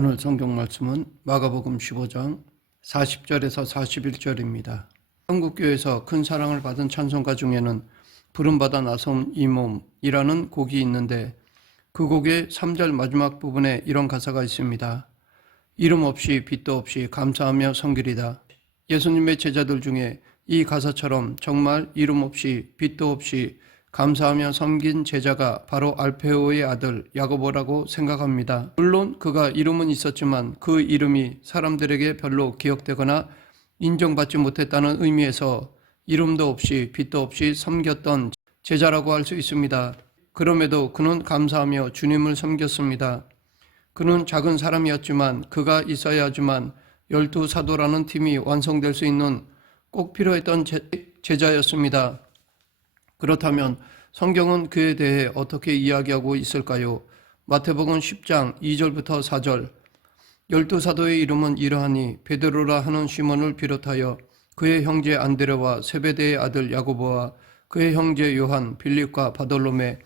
오늘 성경 말씀은 마가복음 15장 40절에서 41절입니다. 한국교회에서 큰 사랑을 받은 찬송가 중에는 부름받아 나선 이 몸이라는 곡이 있는데 그 곡의 3절 마지막 부분에 이런 가사가 있습니다. 이름 없이 빛도 없이 감사하며 섬기리다. 예수님의 제자들 중에 이 가사처럼 정말 이름 없이 빛도 없이 감사하며 섬긴 제자가 바로 알페오의 아들 야고보라고 생각합니다. 물론 그가 이름은 있었지만 그 이름이 사람들에게 별로 기억되거나 인정받지 못했다는 의미에서 이름도 없이 빛도 없이 섬겼던 제자라고 할 수 있습니다. 그럼에도 그는 감사하며 주님을 섬겼습니다. 그는 작은 사람이었지만 그가 있어야지만 12사도라는 팀이 완성될 수 있는 꼭 필요했던 제자였습니다. 그렇다면 성경은 그에 대해 어떻게 이야기하고 있을까요? 마태복음 10장 2절부터 4절 12사도의 이름은 이러하니 베드로라 하는 시몬을 비롯하여 그의 형제 안드레와 세베대의 아들 야고보와 그의 형제 요한, 빌립과 바돌로메,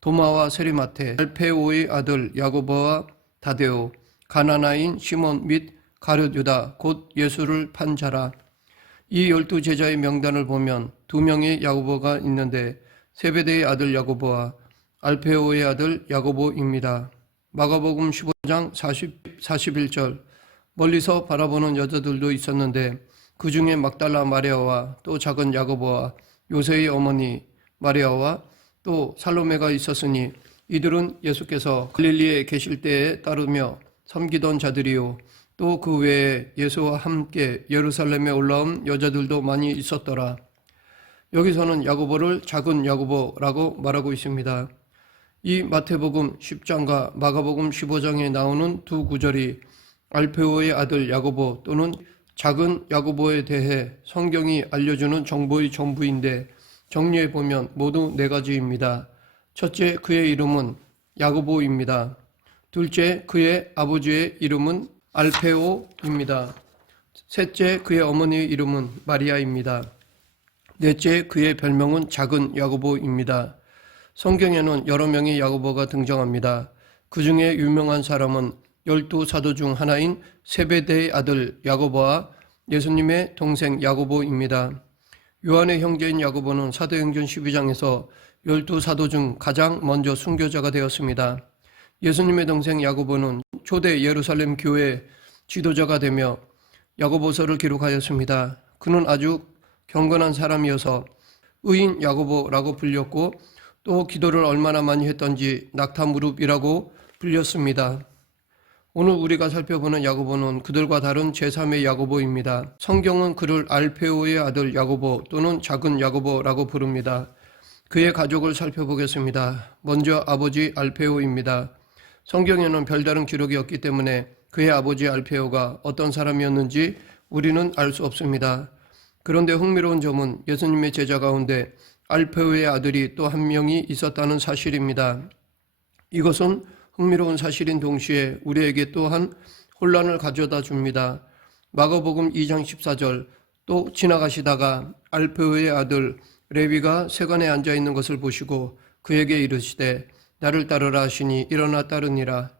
도마와 세리마테, 알페오의 아들 야고보와 다데오, 가나나인 시몬 및 가룟 유다 곧 예수를 판 자라. 이 12제자의 명단을 보면 2명의 야고보가 있는데 세베대의 아들 야고보와 알페오의 아들 야고보입니다. 마가복음 15장 41절 멀리서 바라보는 여자들도 있었는데 그 중에 막달라 마리아와 또 작은 야고보와 요새의 어머니 마리아와 또 살로메가 있었으니 이들은 예수께서 갈릴리에 계실 때에 따르며 섬기던 자들이요 또 그 외에 예수와 함께 예루살렘에 올라온 여자들도 많이 있었더라. 여기서는 야고보를 작은 야고보라고 말하고 있습니다. 이 마태복음 10장과 마가복음 15장에 나오는 두 구절이 알페오의 아들 야고보 또는 작은 야고보에 대해 성경이 알려주는 정보의 전부인데 정리해보면 모두 4가지입니다. 첫째, 그의 이름은 야고보입니다. 둘째, 그의 아버지의 이름은 알페오입니다. 셋째, 그의 어머니의 이름은 마리아입니다. 넷째, 그의 별명은 작은 야고보입니다. 성경에는 여러 명의 야고보가 등장합니다. 그 중에 유명한 사람은 12사도 중 하나인 세베대의 아들 야고보와 예수님의 동생 야고보입니다. 요한의 형제인 야고보는 사도행전 12장에서 12사도 중 가장 먼저 순교자가 되었습니다. 예수님의 동생 야고보는 초대 예루살렘 교회 지도자가 되며 야고보서를 기록하였습니다. 그는 아주 경건한 사람이어서 의인 야고보라고 불렸고 또 기도를 얼마나 많이 했던지 낙타무릎이라고 불렸습니다. 오늘 우리가 살펴보는 야고보는 그들과 다른 제3의 야고보입니다. 성경은 그를 알페오의 아들 야고보 또는 작은 야고보라고 부릅니다. 그의 가족을 살펴보겠습니다. 먼저 아버지 알페오입니다. 성경에는 별다른 기록이 없기 때문에 그의 아버지 알페오가 어떤 사람이었는지 우리는 알 수 없습니다. 그런데 흥미로운 점은 예수님의 제자 가운데 알페오의 아들이 또 한 명이 있었다는 사실입니다. 이것은 흥미로운 사실인 동시에 우리에게 또한 혼란을 가져다 줍니다. 마가복음 2장 14절 또 지나가시다가 알페오의 아들 레위가 세관에 앉아 있는 것을 보시고 그에게 이르시되 나를 따르라 하시니 일어나 따르니라.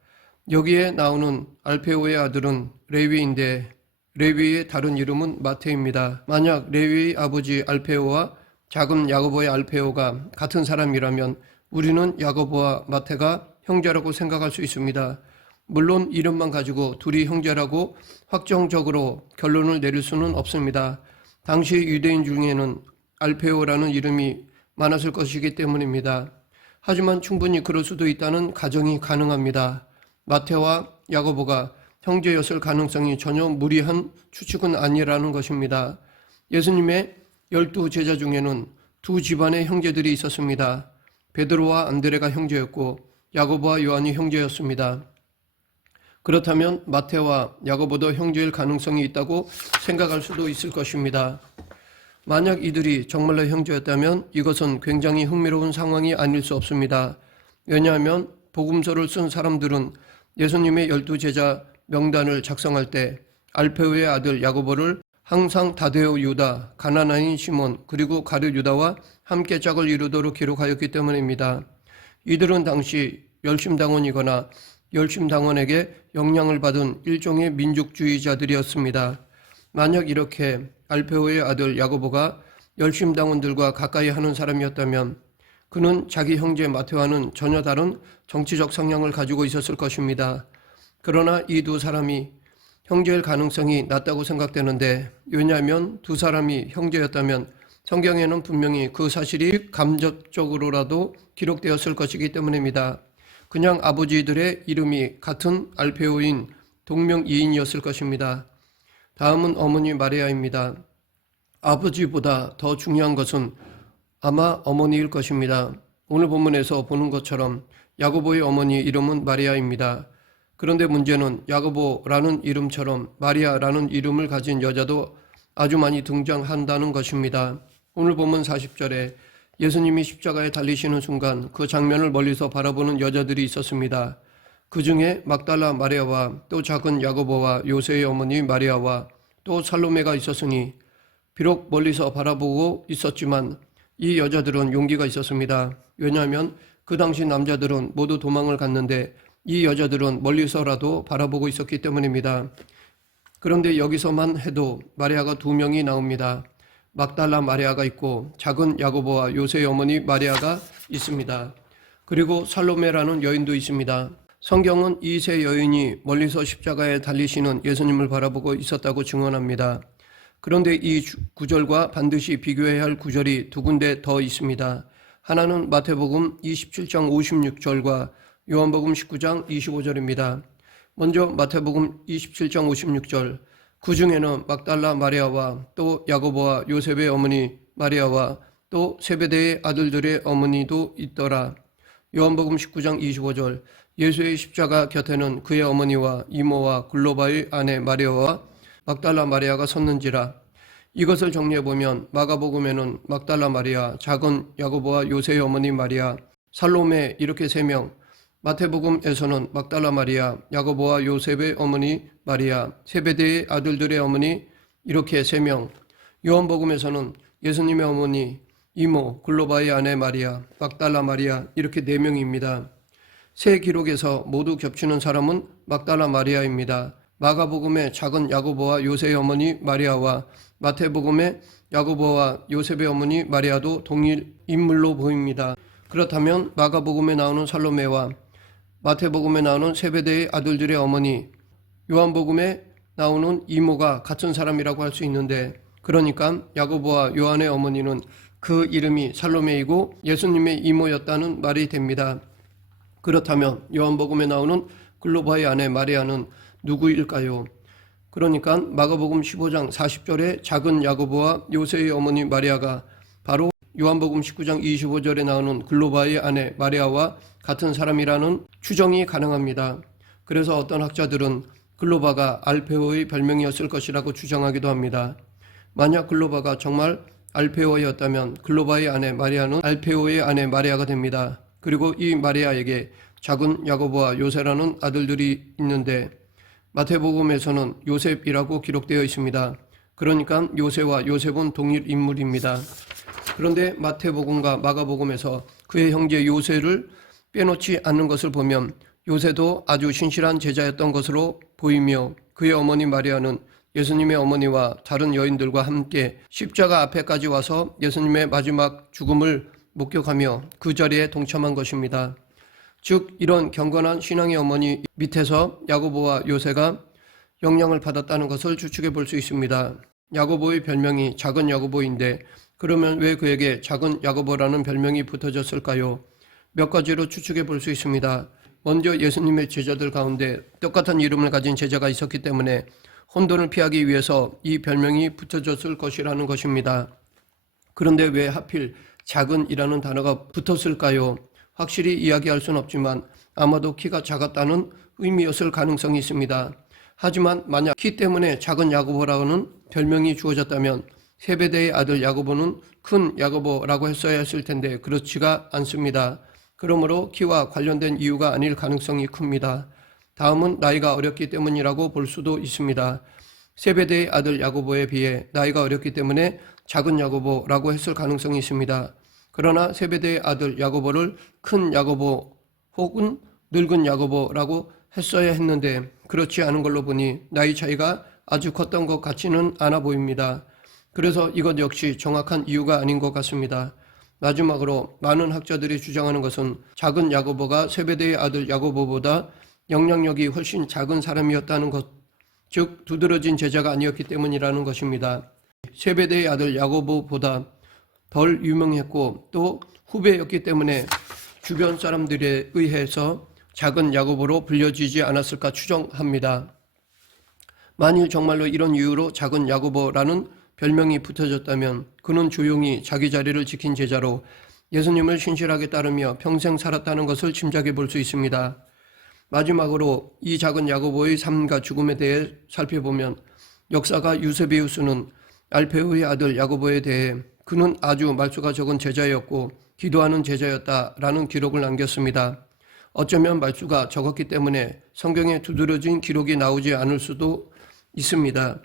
여기에 나오는 알페오의 아들은 레위인데 레위의 다른 이름은 마테입니다. 만약 레위의 아버지 알페오와 작은 야고보의 알페오가 같은 사람이라면 우리는 야고보와 마테가 형제라고 생각할 수 있습니다. 물론 이름만 가지고 둘이 형제라고 확정적으로 결론을 내릴 수는 없습니다. 당시 유대인 중에는 알페오라는 이름이 많았을 것이기 때문입니다. 하지만 충분히 그럴 수도 있다는 가정이 가능합니다. 마테와 야고보가 형제였을 가능성이 전혀 무리한 추측은 아니라는 것입니다. 예수님의 12제자 중에는 두 집안의 형제들이 있었습니다. 베드로와 안드레가 형제였고 야고보와 요한이 형제였습니다. 그렇다면 마테와 야고보도 형제일 가능성이 있다고 생각할 수도 있을 것입니다. 만약 이들이 정말로 형제였다면 이것은 굉장히 흥미로운 상황이 아닐 수 없습니다. 왜냐하면 복음서를 쓴 사람들은 예수님의 12제자 명단을 작성할 때 알페오의 아들 야고보를 항상 다데오 유다, 가나나인 시몬, 그리고 가룟 유다와 함께 짝을 이루도록 기록하였기 때문입니다. 이들은 당시 열심당원이거나 열심당원에게 영향을 받은 일종의 민족주의자들이었습니다. 만약 이렇게 알페오의 아들 야고보가 열심당원들과 가까이 하는 사람이었다면 그는 자기 형제 마테와는 전혀 다른 정치적 성향을 가지고 있었을 것입니다. 그러나 이 두 사람이 형제일 가능성이 낮다고 생각되는데, 왜냐하면 두 사람이 형제였다면 성경에는 분명히 그 사실이 간접적으로라도 기록되었을 것이기 때문입니다. 그냥 아버지들의 이름이 같은 알페오인 동명이인이었을 것입니다. 다음은 어머니 마리아입니다. 아버지보다 더 중요한 것은 아마 어머니일 것입니다. 오늘 본문에서 보는 것처럼 야고보의 어머니 이름은 마리아입니다. 그런데 문제는 야고보라는 이름처럼 마리아라는 이름을 가진 여자도 아주 많이 등장한다는 것입니다. 오늘 본문 40절에 예수님이 십자가에 달리시는 순간 그 장면을 멀리서 바라보는 여자들이 있었습니다. 그 중에 막달라 마리아와 또 작은 야고보와 요새의 어머니 마리아와 또 살로메가 있었으니, 비록 멀리서 바라보고 있었지만 이 여자들은 용기가 있었습니다. 왜냐하면 그 당시 남자들은 모두 도망을 갔는데 이 여자들은 멀리서라도 바라보고 있었기 때문입니다. 그런데 여기서만 해도 마리아가 두 명이 나옵니다. 막달라 마리아가 있고 작은 야고보와 요새의 어머니 마리아가 있습니다. 그리고 살로메라는 여인도 있습니다. 성경은 이 세 여인이 멀리서 십자가에 달리시는 예수님을 바라보고 있었다고 증언합니다. 그런데 이 구절과 반드시 비교해야 할 구절이 두 군데 더 있습니다. 하나는 마태복음 27장 56절과 요한복음 19장 25절입니다. 먼저 마태복음 27장 56절, 그 중에는 막달라 마리아와 또 야고보와 요셉의 어머니 마리아와 또 세베대의 아들들의 어머니도 있더라. 요한복음 19장 25절, 예수의 십자가 곁에는 그의 어머니와 이모와 글로바의 아내 마리아와 막달라 마리아가 섰는지라. 이것을 정리해보면 마가복음에는 막달라 마리아, 작은 야고보와 요새의 어머니 마리아, 살로메 이렇게 세 명, 마태복음에서는 막달라 마리아, 야고보와 요셉의 어머니 마리아, 세베대의 아들들의 어머니 이렇게 세 명, 요한복음에서는 예수님의 어머니, 이모, 글로바의 아내 마리아, 막달라 마리아 이렇게 네 명입니다. 세 기록에서 모두 겹치는 사람은 막달라 마리아입니다. 마가복음의 작은 야고보와 요셉의 어머니 마리아와 마태복음의 야고보와 요셉의 어머니 마리아도 동일 인물로 보입니다. 그렇다면 마가복음에 나오는 살로메와 마태복음에 나오는 세베대의 아들들의 어머니, 요한복음에 나오는 이모가 같은 사람이라고 할 수 있는데, 그러니까 야고보와 요한의 어머니는 그 이름이 살로메이고 예수님의 이모였다는 말이 됩니다. 그렇다면 요한복음에 나오는 글로바의 아내 마리아는 누구일까요? 그러니까 마가복음 15장 40절에 작은 야고보와 요새의 어머니 마리아가 바로 요한복음 19장 25절에 나오는 글로바의 아내 마리아와 같은 사람이라는 추정이 가능합니다. 그래서 어떤 학자들은 글로바가 알페오의 별명이었을 것이라고 주장하기도 합니다. 만약 글로바가 정말 알페오였다면 글로바의 아내 마리아는 알페오의 아내 마리아가 됩니다. 그리고 이 마리아에게 작은 야고보와 요새라는 아들들이 있는데 마태복음에서는 요셉이라고 기록되어 있습니다. 그러니까 요새와 요셉은 동일 인물입니다. 그런데 마태복음과 마가복음에서 그의 형제 요새를 빼놓지 않는 것을 보면 요새도 아주 신실한 제자였던 것으로 보이며, 그의 어머니 마리아는 예수님의 어머니와 다른 여인들과 함께 십자가 앞에까지 와서 예수님의 마지막 죽음을 목격하며 그 자리에 동참한 것입니다. 즉 이런 경건한 신앙의 어머니 밑에서 야고보와 요새가 영향을 받았다는 것을 추측해 볼 수 있습니다. 야고보의 별명이 작은 야고보인데 그러면 왜 그에게 작은 야고보라는 별명이 붙어졌을까요? 몇 가지로 추측해 볼 수 있습니다. 먼저 예수님의 제자들 가운데 똑같은 이름을 가진 제자가 있었기 때문에 혼돈을 피하기 위해서 이 별명이 붙어졌을 것이라는 것입니다. 그런데 왜 하필 작은이라는 단어가 붙었을까요? 확실히 이야기할 수는 없지만 아마도 키가 작았다는 의미였을 가능성이 있습니다. 하지만 만약 키 때문에 작은 야고보라는 별명이 주어졌다면 세베대의 아들 야고보는 큰 야고보라고 했어야 했을 텐데 그렇지가 않습니다. 그러므로 키와 관련된 이유가 아닐 가능성이 큽니다. 다음은 나이가 어렸기 때문이라고 볼 수도 있습니다. 세베대의 아들 야고보에 비해 나이가 어렸기 때문에 작은 야고보라고 했을 가능성이 있습니다. 그러나 세베대의 아들 야고보를 큰 야고보 혹은 늙은 야고보라고 했어야 했는데 그렇지 않은 걸로 보니 나이 차이가 아주 컸던 것 같지는 않아 보입니다. 그래서 이것 역시 정확한 이유가 아닌 것 같습니다. 마지막으로 많은 학자들이 주장하는 것은 작은 야고보가 세베대의 아들 야고보보다 영향력이 훨씬 작은 사람이었다는 것, 즉 두드러진 제자가 아니었기 때문이라는 것입니다. 세베대의 아들 야고보보다 덜 유명했고 또 후배였기 때문에 주변 사람들에 의해서 작은 야고보로 불려지지 않았을까 추정합니다. 만일 정말로 이런 이유로 작은 야고보라는 별명이 붙어졌다면 그는 조용히 자기 자리를 지킨 제자로 예수님을 신실하게 따르며 평생 살았다는 것을 짐작해 볼 수 있습니다. 마지막으로 이 작은 야고보의 삶과 죽음에 대해 살펴보면 역사가 유세비우스는 알페오의 아들 야고보에 대해 그는 아주 말수가 적은 제자였고 기도하는 제자였다라는 기록을 남겼습니다. 어쩌면 말수가 적었기 때문에 성경에 두드러진 기록이 나오지 않을 수도 있습니다.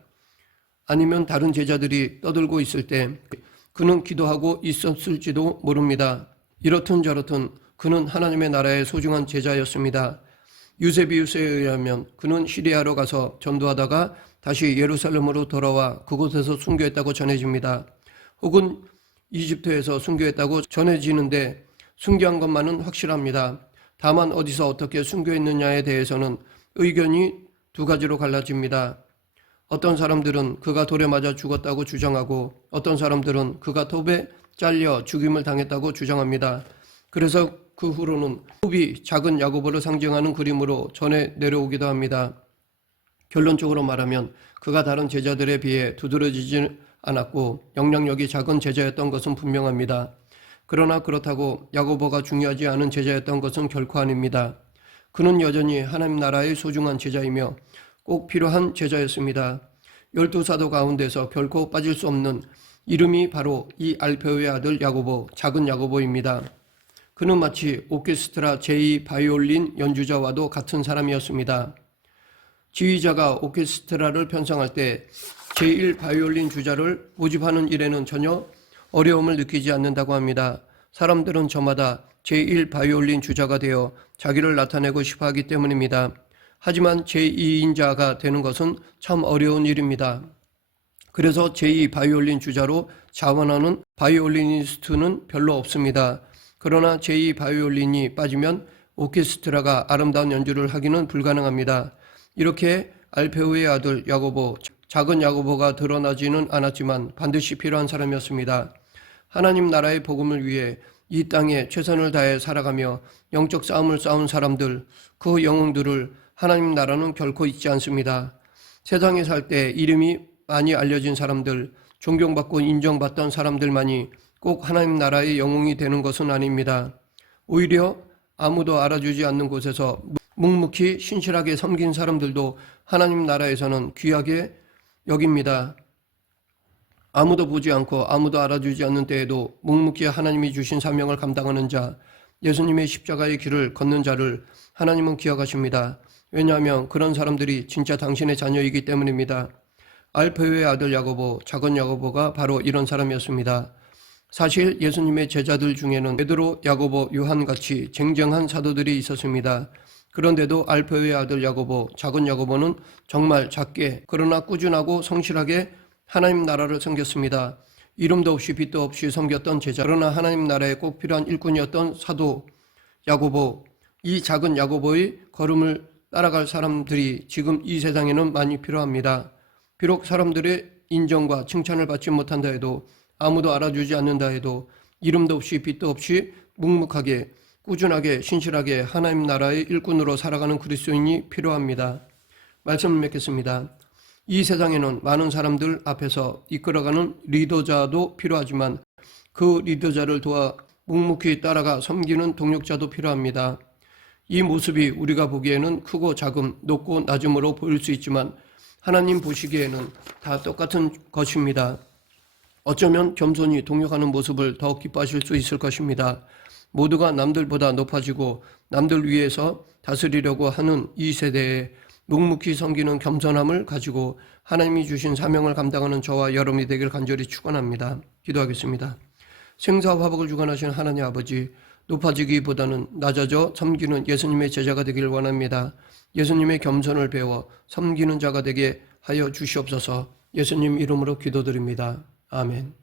아니면 다른 제자들이 떠들고 있을 때 그는 기도하고 있었을지도 모릅니다. 이렇든 저렇든 그는 하나님의 나라의 소중한 제자였습니다. 유세비우스에 의하면 그는 시리아로 가서 전도하다가 다시 예루살렘으로 돌아와 그곳에서 순교했다고 전해집니다. 혹은 이집트에서 순교했다고 전해지는데 순교한 것만은 확실합니다. 다만 어디서 어떻게 순교했느냐에 대해서는 의견이 두 가지로 갈라집니다. 어떤 사람들은 그가 돌에 맞아 죽었다고 주장하고 어떤 사람들은 그가 톱에 잘려 죽임을 당했다고 주장합니다. 그래서 그 후로는 톱이 작은 야고보를 상징하는 그림으로 전해 내려오기도 합니다. 결론적으로 말하면 그가 다른 제자들에 비해 두드러지지 않았고 영향력이 작은 제자였던 것은 분명합니다. 그러나 그렇다고 야고보가 중요하지 않은 제자였던 것은 결코 아닙니다. 그는 여전히 하나님 나라의 소중한 제자이며 꼭 필요한 제자였습니다. 12사도 가운데서 결코 빠질 수 없는 이름이 바로 이 알페오의 아들 야고보, 작은 야고보입니다. 그는 마치 오케스트라 제2 바이올린 연주자와도 같은 사람이었습니다. 지휘자가 오케스트라를 편성할 때 제1 바이올린 주자를 모집하는 일에는 전혀 어려움을 느끼지 않는다고 합니다. 사람들은 저마다 제1 바이올린 주자가 되어 자기를 나타내고 싶어 하기 때문입니다. 하지만 제2인자가 되는 것은 참 어려운 일입니다. 그래서 제2 바이올린 주자로 자원하는 바이올리니스트는 별로 없습니다. 그러나 제2 바이올린이 빠지면 오케스트라가 아름다운 연주를 하기는 불가능합니다. 이렇게 알페오의 아들 야고보, 작은 야고보가 드러나지는 않았지만 반드시 필요한 사람이었습니다. 하나님 나라의 복음을 위해 이 땅에 최선을 다해 살아가며 영적 싸움을 싸운 사람들, 그 영웅들을 하나님 나라는 결코 잊지 않습니다. 세상에 살 때 이름이 많이 알려진 사람들, 존경받고 인정받던 사람들만이 꼭 하나님 나라의 영웅이 되는 것은 아닙니다. 오히려 아무도 알아주지 않는 곳에서 묵묵히 신실하게 섬긴 사람들도 하나님 나라에서는 귀하게 여깁니다. 아무도 보지 않고 아무도 알아주지 않는 때에도 묵묵히 하나님이 주신 사명을 감당하는 자, 예수님의 십자가의 길을 걷는 자를 하나님은 기억하십니다. 왜냐하면 그런 사람들이 진짜 당신의 자녀이기 때문입니다. 알페오의 아들 야고보, 작은 야고보가 바로 이런 사람이었습니다. 사실 예수님의 제자들 중에는 베드로, 야고보, 요한같이 쟁쟁한 사도들이 있었습니다. 그런데도 알페오의 아들 야고보, 작은 야고보는 정말 작게 그러나 꾸준하고 성실하게 하나님 나라를 섬겼습니다. 이름도 없이 빛도 없이 섬겼던 제자, 그러나 하나님 나라에 꼭 필요한 일꾼이었던 사도 야고보, 이 작은 야고보의 걸음을 따라갈 사람들이 지금 이 세상에는 많이 필요합니다. 비록 사람들의 인정과 칭찬을 받지 못한다 해도, 아무도 알아주지 않는다 해도, 이름도 없이 빛도 없이 묵묵하게 꾸준하게 신실하게 하나님 나라의 일꾼으로 살아가는 그리스도인이 필요합니다. 말씀을 맺겠습니다. 이 세상에는 많은 사람들 앞에서 이끌어가는 리더자도 필요하지만 그 리더자를 도와 묵묵히 따라가 섬기는 동력자도 필요합니다. 이 모습이 우리가 보기에는 크고 작음, 높고 낮음으로 보일 수 있지만 하나님 보시기에는 다 똑같은 것입니다. 어쩌면 겸손히 동력하는 모습을 더 기뻐하실 수 있을 것입니다. 모두가 남들보다 높아지고 남들 위해서 다스리려고 하는 이 세대에 묵묵히 섬기는 겸손함을 가지고 하나님이 주신 사명을 감당하는 저와 여러분이 되길 간절히 축원합니다. 기도하겠습니다. 생사와 화복을 주관하신 하나님 아버지, 높아지기보다는 낮아져 섬기는 예수님의 제자가 되길 원합니다. 예수님의 겸손을 배워 섬기는 자가 되게 하여 주시옵소서. 예수님 이름으로 기도드립니다. 아멘.